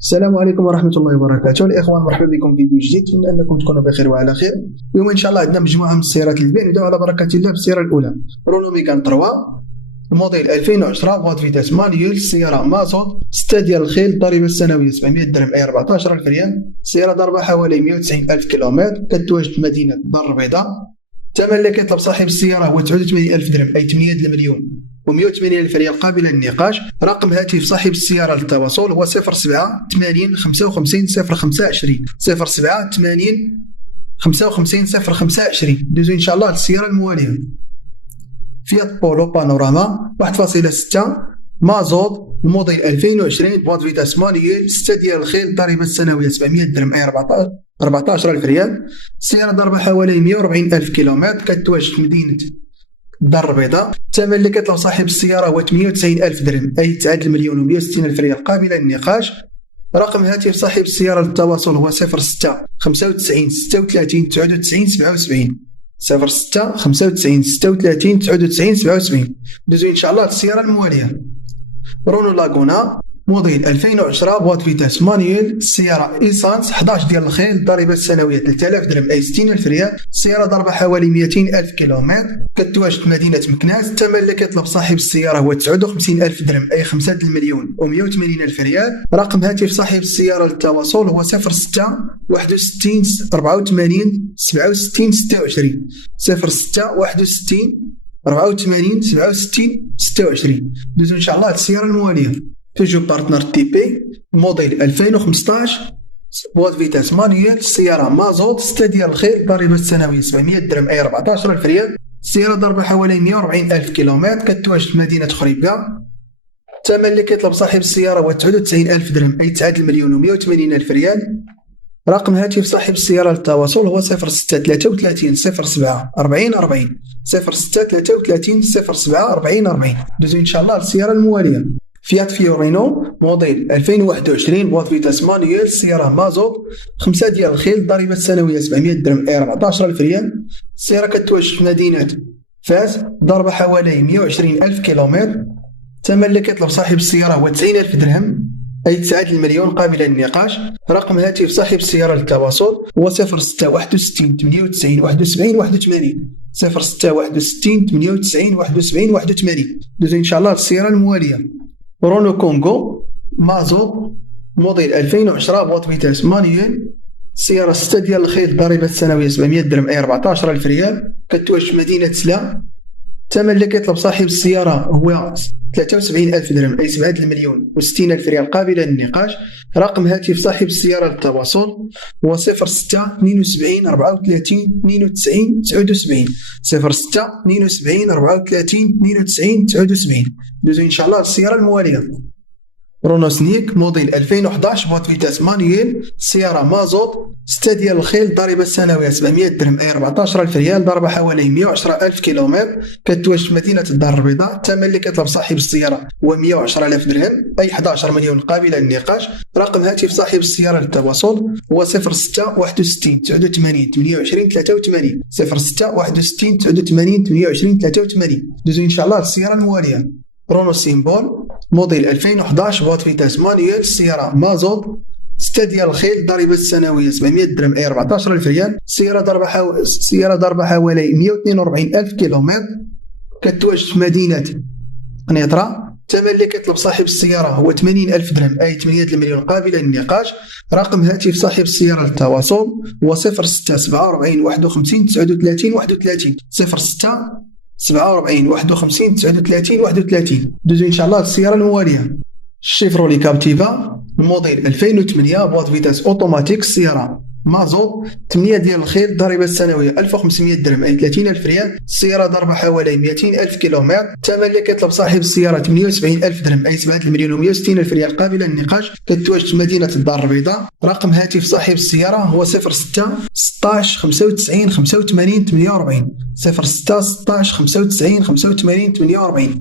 السلام عليكم ورحمة الله وبركاته الإخوان، مرحبا بكم في فيديو جديد. أتمنى أنكم تكونوا بخير وعلى خير. اليوم إن شاء الله عندنا مجموعة من السيارات للبيع. نبداو على بركة الله بالسيارة الأولى، رونو ميغان 3 الموديل 2010 فوات فيتاس مانيول. السيارة مازوت 6 ديال الخيل. الضريبة السنوية 700 درهم أي 14000 ريال. السيارة ضربة حوالي 190 ألف كيلومتر. كتواجد في مدينة الدار البيضاء. الثمن اللي كيطلب صاحب السيارة هو 89 ألف درهم أي 8 المليون و180 ألف ريال قابلة للنقاش. رقم هاتف صاحب السيارة للتواصل هو 07 80 55 025 07 80 55 025. ندوزو إن شاء الله للسيارة الموالية، فيات بولو بانوراما 1.6 مازوت الموديل 2020 فوات فيتاس مانيول 6 ديال الخيل. الضريبة السنوية 700 درهم أي 14000 ريال. السيارة ضربة حوالي 140 ألف كيلومتر. كتواجد في مدينة الدار البيضاء. الثمن اللي كيطلب صاحب السيارة هو 98 ألف درهم أي 9 المليون و160 ألف ريال قابلة للنقاش. رقم هاتف صاحب السيارة للتواصل هو 06 95 36 99 77 06 95 36 99 77. ندوزو إن شاء الله للسيارة الموالية، رونو لاغونا موديل 2010 فوات فيتاس مانيول. السيارة إيسانس 11 ديال الخيل. الضريبة السنوية 3000 درهم أي 60 ألف ريال. السيارة ضربة حوالي 200 ألف كيلومتر. كتواجد في مدينة مكناس. الثمن اللي كيطلب صاحب السيارة هو 59 ألف درهم أي 5 المليون و180 ألف ريال. رقم هاتف صاحب السيارة للتواصل هو 06 61 84 67 26 06 61 84 67 26. ندوزو إن شاء الله للسيارة الموالية، بيجو بارتنر تي بي موديل 2015 فوات فيتاس مانيول. السيارة مازوت 6 ديال الخيل. الضريبة السنوية 700 درهم أي 14000 ريال. السيارة ضربة حوالي 140 ألف كيلومتر. كتواجد في مدينة خريبكة. الثمن اللي كيطلب صاحب السيارة هو 99 ألف درهم أي 9 المليون و180 ألف ريال. رقم هاتف صاحب السيارة للتواصل هو 06 33 07 40 40 06 33 07 40 40. ندوزو إن شاء الله للسيارة الموالية، فيات فيورينو موديل 2021 فوات فيتاس مانيول. السيارة مازوت 5 ديال الخيل. الضريبة السنوية 700 درهم أي 14000 ريال. السيارة كتواجد في مدينة فاس. ضربة حوالي 120 ألف كيلومتر. الثمن اللي كيطلب صاحب السيارة هو 90 ألف درهم أي 9 المليون قابلة للنقاش. رقم هاتف صاحب السيارة للتواصل هو 06 61 98 71 81 06 61 98 71 81. ندوزو إن شاء الله للسيارة الموالية، رونو كونغو مازوت موديل 2010 فوات فيتاس مانيول. السيارة 6 ديال الخيل. الضريبة السنوية 700 درهم أي 14000 ريال. كتواجد في مدينة سلا. الثمن اللي كيطلب صاحب السيارة هو 73 ألف درهم أي 7 المليون و60 ألف ريال قابلة للنقاش. رقم هاتف صاحب السيارة للتواصل هو 06 72 34 92 79 06 72 34 92 79. ندوزو إن شاء الله للسيارة الموالية، رونو سنيك موديل 2011 فوات فيتاس مانيول. السيارة مازوت 6 ديال الخيل. الضريبة السنوية 700 درهم أي 14000 ريال. ضربة حوالي 110 ألف كيلومتر. كتواجد في مدينة الدار البيضاء. الثمن اللي كيطلب صاحب السيارة هو 110 ألف درهم أي 11 مليون قابلة للنقاش. رقم هاتف صاحب السيارة للتواصل هو 06 61 89 28 83 06 61 89 28 83. ندوزو إن شاء الله للسيارة الموالية، رونو سيمبول موديل 2011 فوات فيتاس مانيول. السيارة مازوت 6 ديال الخيل. الضريبة السنوية 700 درهم أي 14000 ريال. السيارة ضربة حوالي 142 ألف كيلومتر. كتواجد في مدينة قنيطرة. الثمن اللي كيطلب صاحب السيارة هو 80 ألف درهم أي 8 المليون قابلة للنقاش. رقم هاتف صاحب السيارة للتواصل هو 06 47 51 39 31 06 47 51 39 31. ندوزو إن شاء الله للسيارة الموالية، شيفرولي كابتيفا الموديل 2008 فوات فيتاس أوتوماتيك. السيارة مازوت 8 ديال الخيل. الضريبة السنوية 1500 درهم أي 30 ألف ريال. السيارة ضربة حوالي 200 ألف كيلومتر. الثمن اللي كيطلب صاحب السيارة 78 ألف درهم أي 7 المليون و160 ألف ريال قابلة للنقاش. كتواجد في مدينة الدار البيضاء. رقم هاتف صاحب السيارة هو 06 16 95 85 48 06 16 95 85 48.